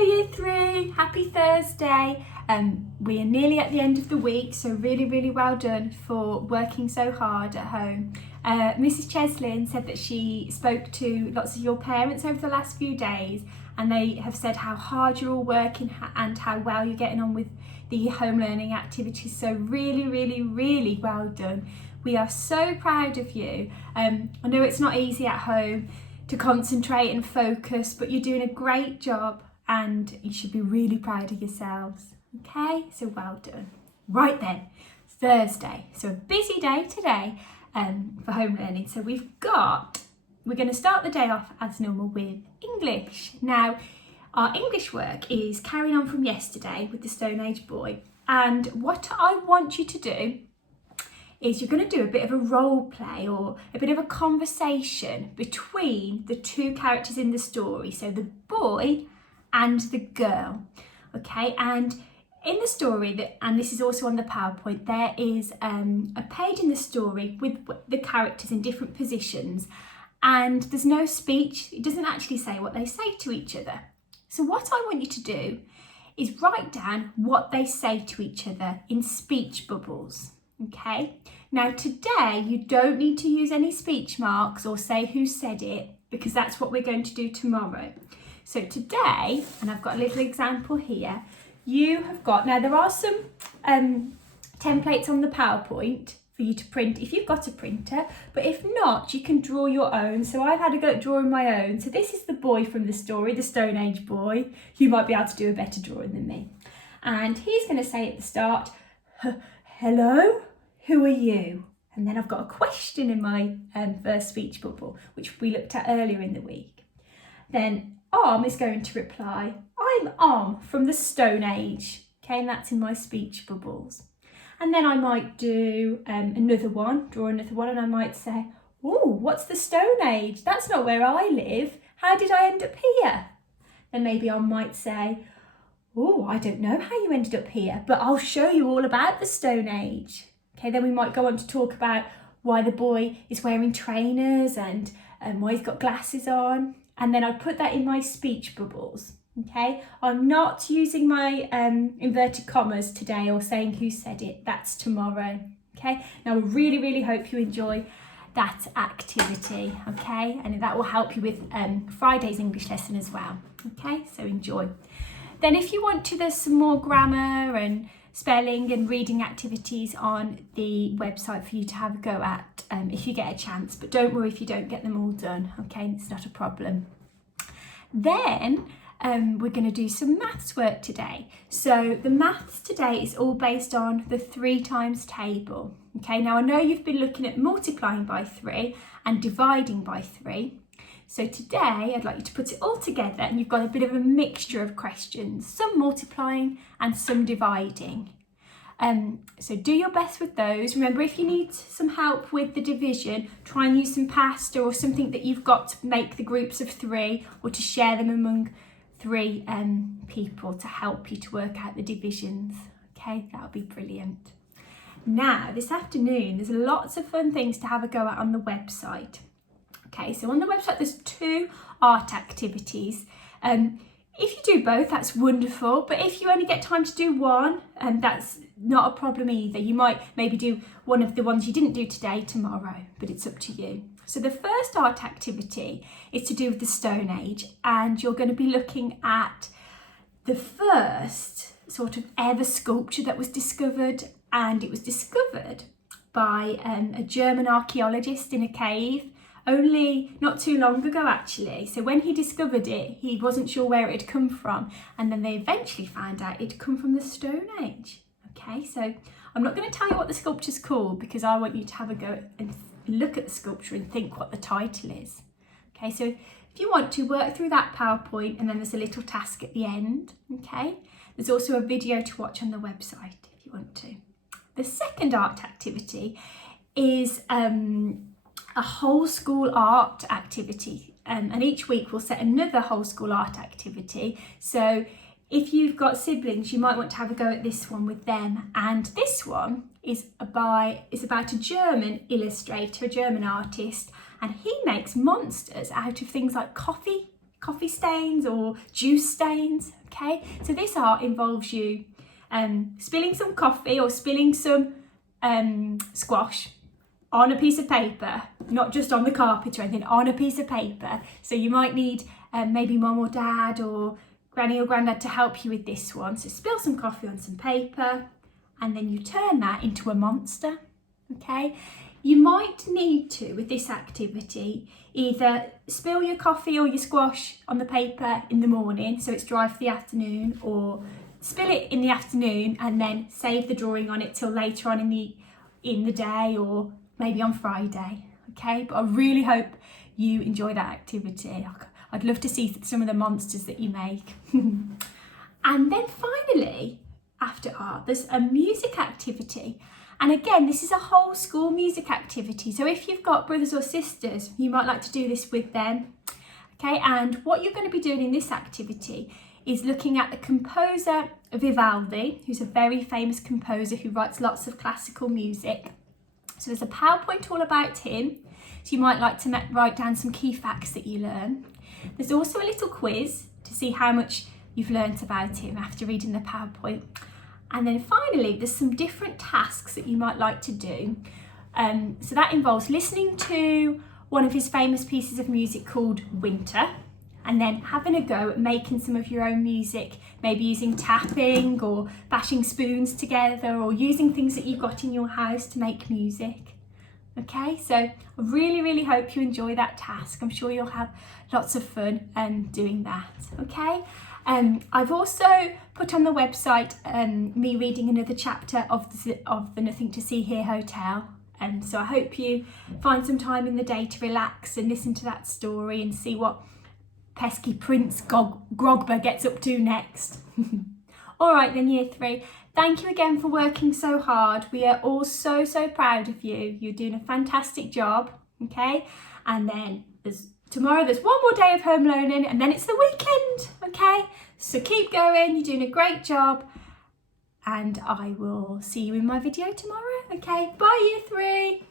Hello Year 3, happy Thursday. We are nearly at the end of the week, so really well done for working so hard at home. Mrs Cheslin said that she spoke to lots of your parents over the last few days, and they have said how hard you're all working and how well you're getting on with the home learning activities, so really well done. We are so proud of you. I know it's not easy at home to concentrate and focus, but you're doing a great job and you should be really proud of yourselves. Okay, so well done. Right then, Thursday. So a busy day today for home learning. So we're going to start the day off as normal with English. Now, our English work is carrying on from yesterday with the Stone Age boy. And what I want you to do is you're going to do a bit of a role play or a bit of a conversation between the two characters in the story, so the boy and the girl. Okay, and in the story, and this is also on the PowerPoint, there is a page in the story with the characters in different positions, and there's no speech. It doesn't actually say what they say to each other. So what I want you to do is write down what they say to each other in speech bubbles. Okay, now today you don't need to use any speech marks or say who said it, because that's what we're going to do tomorrow. So today, and I've got a little example here, you have got, now there are some templates on the PowerPoint for you to print if you've got a printer, but if not, you can draw your own. So I've had a go at drawing my own. So this is the boy from the story, the Stone Age boy. You might be able to do a better drawing than me. And he's going to say at the start, hello, who are you? And then I've got a question in my first speech bubble, which we looked at earlier in the week. Then Om is going to reply, I'm Om from the Stone Age. Okay, and that's in my speech bubbles. And then I might do another one, draw another one, and I might say, oh, what's the Stone Age? That's not where I live. How did I end up here? Then maybe I might say, oh, I don't know how you ended up here, but I'll show you all about the Stone Age. Okay, then we might go on to talk about why the boy is wearing trainers and why he's got glasses on. And then I'll put that in my speech bubbles. Okay, I'm not using my inverted commas today or saying who said it. That's tomorrow. Okay, now I really hope you enjoy that activity. Okay, and that will help you with Friday's English lesson as well. Okay, so enjoy. Then if you want to, there's some more grammar and spelling and reading activities on the website for you to have a go at if you get a chance, but don't worry if you don't get them all done. Okay, it's not a problem. Then we're going to do some maths work today. So the maths today is all based on the 3 times table. Okay, now I know you've been looking at multiplying by 3 and dividing by 3. So today I'd like you to put it all together, and you've got a bit of a mixture of questions, some multiplying and some dividing. So do your best with those. Remember, if you need some help with the division, try and use some pasta or something that you've got to make the groups of 3 or to share them among 3 people to help you to work out the divisions. Okay, that'll be brilliant. Now, this afternoon, there's lots of fun things to have a go at on the website. Okay, so on the website, there's 2 art activities. If you do both, that's wonderful. But if you only get time to do one, that's not a problem either. You might maybe do one of the ones you didn't do today tomorrow, but it's up to you. So the first art activity is to do with the Stone Age, and you're going to be looking at the first sort of ever sculpture that was discovered, and it was discovered by a German archaeologist in a cave only not too long ago, actually. So when he discovered it, he wasn't sure where it had come from, and then they eventually found out it had come from the Stone Age. Okay, so I'm not going to tell you what the sculpture's called, because I want you to have a go and look at the sculpture and think what the title is. Okay, so if you want to, work through that PowerPoint, and then there's a little task at the end. Okay, there's also a video to watch on the website if you want to. The second art activity is a whole school art activity, and each week we'll set another whole school art activity. So if you've got siblings, you might want to have a go at this one with them. And this one is about a German illustrator, a German artist, and he makes monsters out of things like coffee, coffee stains or juice stains, okay? So this art involves you spilling some coffee or spilling some squash on a piece of paper, not just on the carpet or anything, on a piece of paper. So you might need maybe mum or dad or granny or granddad to help you with this one. So spill some coffee on some paper and then you turn that into a monster, okay? You might need to, with this activity, either spill your coffee or your squash on the paper in the morning so it's dry for the afternoon, or spill it in the afternoon and then save the drawing on it till later on in the day, or maybe on Friday, okay? But I really hope you enjoy that activity. I'd love to see some of the monsters that you make. And then finally, after art, there's a music activity. And again, this is a whole school music activity. So if you've got brothers or sisters, you might like to do this with them. Okay, and what you're going to be doing in this activity is looking at the composer Vivaldi, who's a very famous composer who writes lots of classical music. So there's a PowerPoint all about him. So you might like to write down some key facts that you learn. There's also a little quiz to see how much you've learnt about him after reading the PowerPoint. And then finally, there's some different tasks that you might like to do. So that involves listening to one of his famous pieces of music called Winter, and then having a go at making some of your own music, maybe using tapping or bashing spoons together or using things that you've got in your house to make music. Okay, so I really, really hope you enjoy that task. I'm sure you'll have lots of fun doing that, okay? I've also put on the website me reading another chapter of the Nothing to See Here Hotel. So I hope you find some time in the day to relax and listen to that story and see what pesky Prince Grogba gets up to next. All right then, Year 3. Thank you again for working so hard. We are all so, so proud of you. You're doing a fantastic job, okay? And then tomorrow there's one more day of home learning and then it's the weekend, okay? So keep going, you're doing a great job. And I will see you in my video tomorrow, okay? Bye, Year 3.